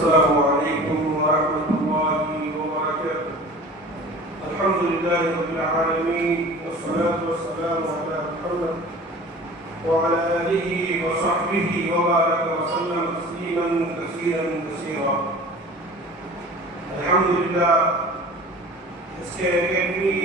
السلام عليكم ورحمة الله وبركاته. الحمد لله رب العالمين والصلاة والسلام على محمد وعلى آله وصحبه وبارك وسلم تسليما كثيرا كثيرا. الحمد لله SK Academy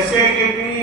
SK Academy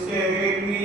SK Academy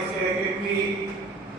SK Academy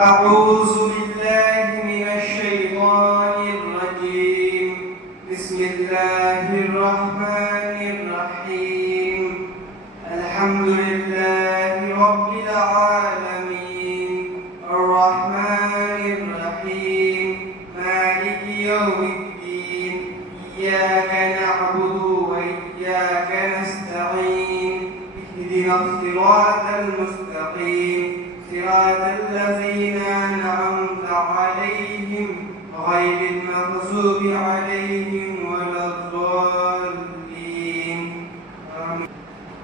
أعوذ بالله من الشيطان الرجيم. بسم الله الرحمن الرحيم. الحمد لله رب العالمين الرحمن الرحيم مالك يوم الدين إياك نعبد وإياك نستعين اهدنا الصراط المستقيم صراط الذين أنعمت عليهم غير المغضوب عليهم ولا الضالين.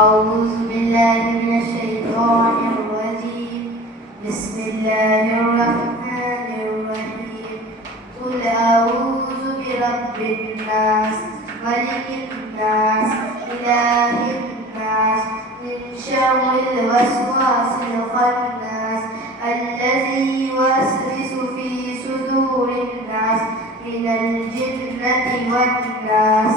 أعوذ بالله من الشيطان الرجيم. بسم الله الرحمن الرحيم. قل أعوذ برب الناس ملك الناس إله الناس من شر الوسواس الخناس الذي يوسوس في صدور الناس من الجنة والناس.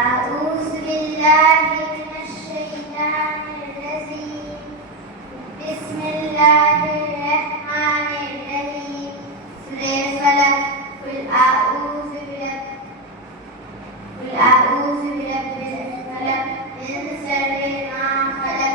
أعوذ بالله من الشيطان الرجيم. بسم الله الرحمن الرحيم. سورة فلق. قل أعوذ برب الفلق من شر ما خلق.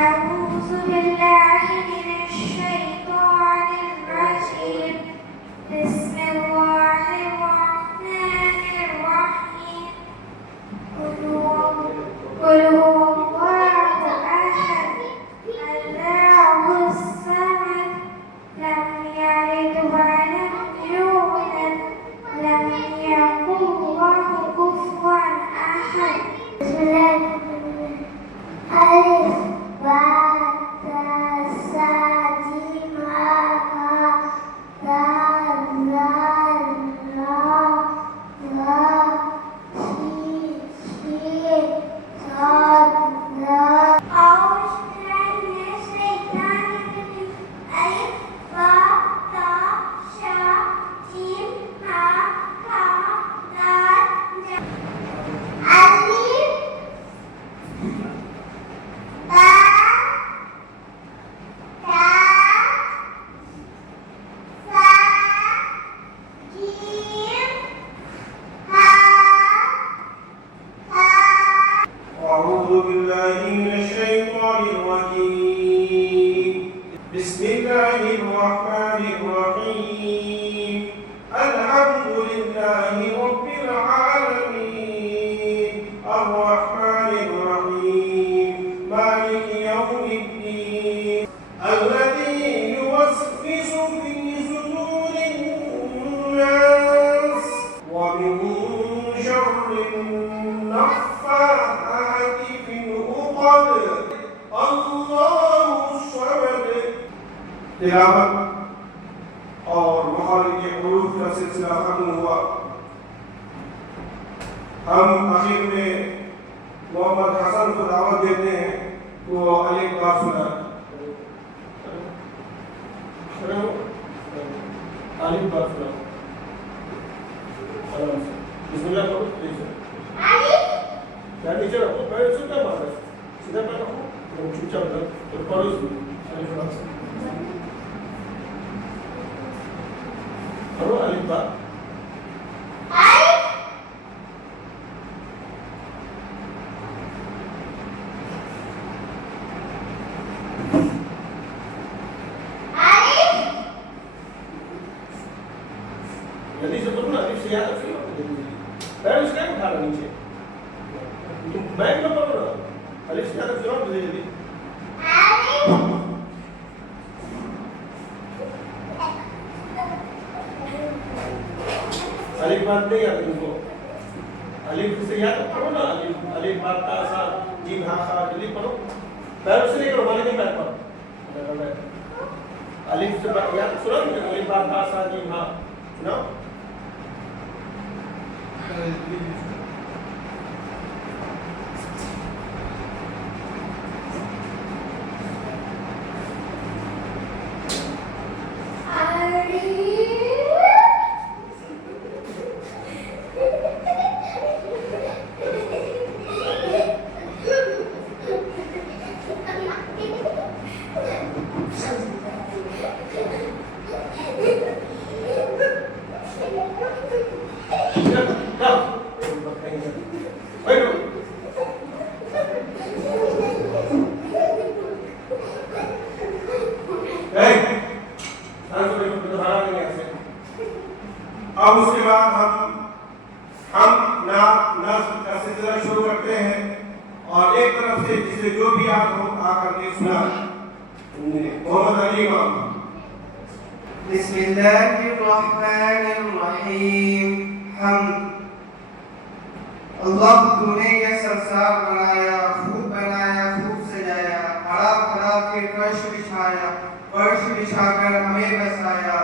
أعوذ بالله من الشيطان الرجيم. بسم الله الرحمن الرحيم. قل هو الله أحد الله الصمد لم يلد ولم يولد ولم يكن له كفوا أحد. بسم الله الرحمن الرحيم. ألف باء أعوذ بالله من الشيطان الرجيم بسم الله الرحمن الرحيم الحمد لله رب العالمين الرحمن الرحيم مالك يوم الدين الذي يوسوس في صدور الناس ومن شر النفاثات في العقد الله الصمد تلاوت اور مخارج حروف کا سلسلہ ختم ہوا. ہم آخر میں محمد حسن کو دعوت دیتے ہیں کہ وہ الف با سنائیں. الف با سنائیں. بسم اللہ کرو. کیا نیچے رکھو پیر سیدھا مارو سیدھا پیر رکھو چپ چاپ رکھو اور پڑھو الف با کرو الف با جلدی سے کرو نا الف سے یاد رکھیے پیر اس کا اٹھا رہا نیچے تم بیک میں پڑھو نا الف سے یاد رکھیے جلدی جلدی الف بات نہیں آتی تم کو الف سے یاد پڑھو نا الف بات تا سا جیم ہا خا جلدی پڑھو پیر سے نہیں کرو مالک نہیں پیر پڑھو الف سے یاد سنا الف بات تا سا جیم ہا سنا اب اس کے بعد ہم نظم کا سلسلہ شروع کرتے ہیں اور ایک طرف سے جسے جو بھی یاد ہو آ کر کے سنا. محمد علی امام. بسم اللہ الرحمن الرحیم حمد. اللہ تو نے یہ سرسار بنایا خوب سجایا بڑا بڑا پھر فرش بچھا کر ہمیں بسایا.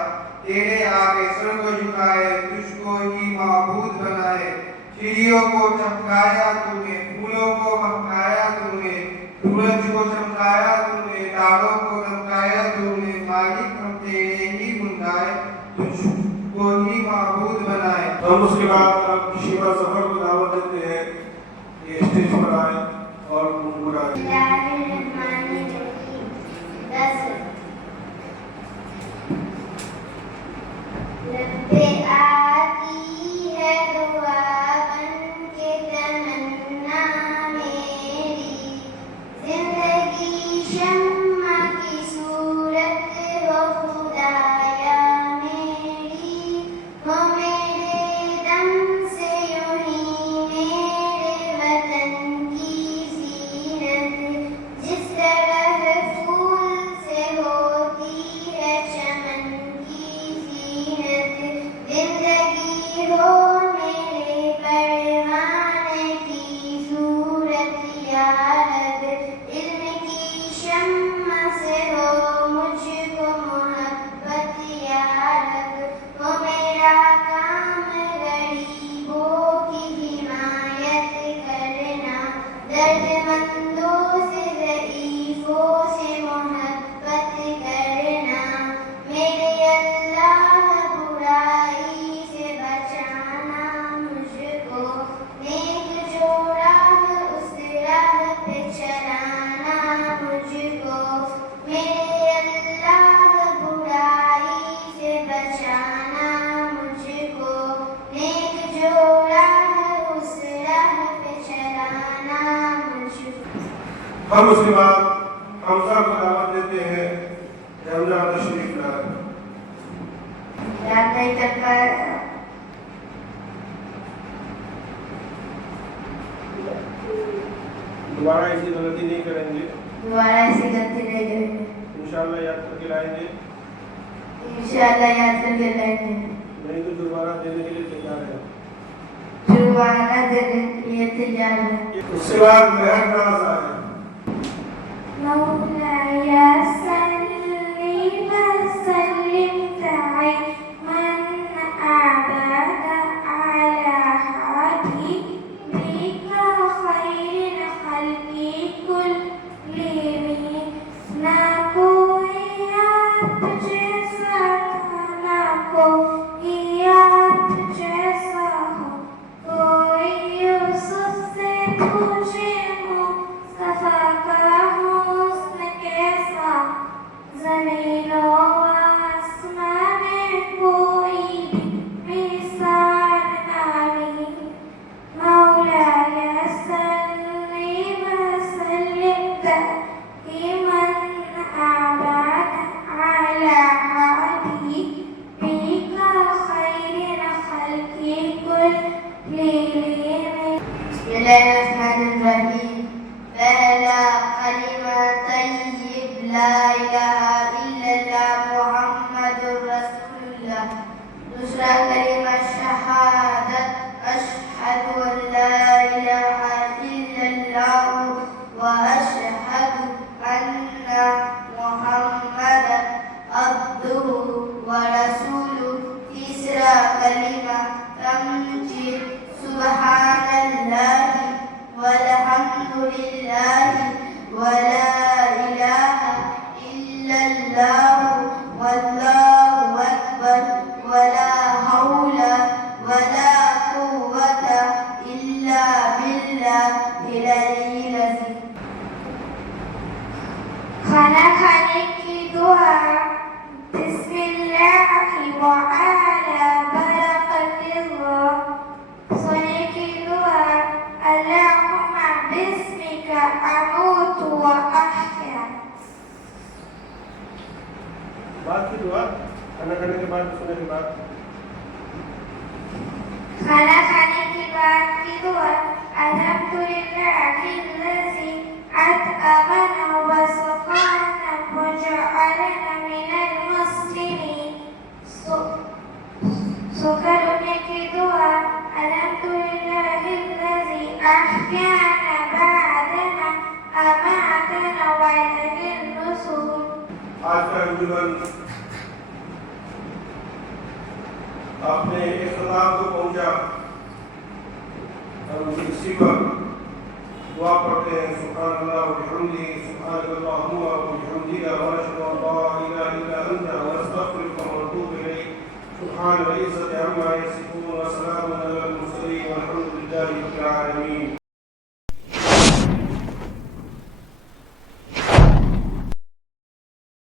تیرے آگے سر کو جھکائے تجھ کو ہی معبود بنائے. چڑیوں کو چمکایا تو نے پھولوں کو مہکایا تو نے سورج کو چمکایا تو نے تاروں کو دمکایا تو نے. مالک ہم تیرے ہی گن گائے تجھ کو ہی معبود بنائے. ہم اس کے بعد اب شیوا ظفر کو دعوت دیتے ہیں کہ اسٹیج پر آئے اور گنگنائیں. لب پہ آتی ہے دعا بن کے تمنا میری. زندگی شمع کی صورت ہو خدایا میری. ہو میرے دم سے یوں ہی میرے وطن کی زینت. جس طرح پھول سے ہوتی ہے چمن کی زینت. زندگی ہو میرے پروانے کی صورت یا رب. علم کی شمع سے ہو مجھ کو محبت یا رب. ہو میرا کام غریبوں کی حمایت کرنا. درد مندوں سے ضعیفوں سے محبت کرنا. میرے اللہ برائی سے بچانا مجھ کو. نیک جو راہ اس راہ پہ چلانا مجھ کو. میرے اللہ برائی سے بچانا مجھ کو. نیک جو راہ اس راہ پہ چلانا مجھ ہم اس کے بعد حمزہ کو دعوت دیتے ہیں کہ حمزہ تشریف لائے. یاد نہیں کر پائے. دوبارہ ایسی غلطی نہیں کریں گے. دوبارہ ایسی غلطی نہیں کریں گے. انشاءاللہ یاد کر کے لائیں گے. انشاءاللہ یاد کر کے لائیں گے. نہیں تو دوبارہ دینے کے لیے تیار ہے. دوبارہ دینے کے لیے تیار ہے. اس کے بعد مہر ناز آئے. مولاي صل وسلم دائما أبدا على حبيبك خير الخلق كلهم. نہ کوئی آپ جیسا نہ کوئی آپ جیسا ہو. کوئی یوسف سے پوچھے مصطفیٰ کا حسن کیسا. زمین و آسمان میں کوئی بھی مثال نہیں. مولاي صل وسلم دائما أبدا على حبيبك خير الخلق كلهم. بسم الله الرحمن الرحيم. پہلا کلمہ طیب لا الہ الا اللہ محمد رسول اللہ. دوسرا کلمہ شہادت اشہد ان لا الہ الا اللہ واشہد ان محمد عبدہ ورسولہ. تیسرا کلمہ تمجید سبحان اللہ والحمد للہ ولا الہ الا اللہ واللہ اکبر ولا حول ولا قوة الا باللہ العلی العظیم. کھانا کھانے کی دعا. بسم اللہ وعلی برکت اللہ. سونے کی دعا. اللہم بسمک اموت و احیا. بعد کی دعا کھانا کھانے کے بعد سونے کے بعد. کھانا کھانے کے بعد کی دعا. الحمدللہ الذی اطعمنا وسقانا وجعلنا من المسلمین. سو کرنے کی دعا. الحمدللہ الذی احیانا بعدما اماتنا والیہ النشور. آج کا جمل آپ نے اختتام کو پہنچا. ہم اسی پر دعا پڑھتے ہیں. سبحان اللہ وبحمدہ سبحانک اللہم وبحمدک ونشہد ان لا الہ الا انت ونستغفرک ونتوب الیک. سبحان العزة عما يصفون وسلام على المرسلين والحمد لله رب العالمين.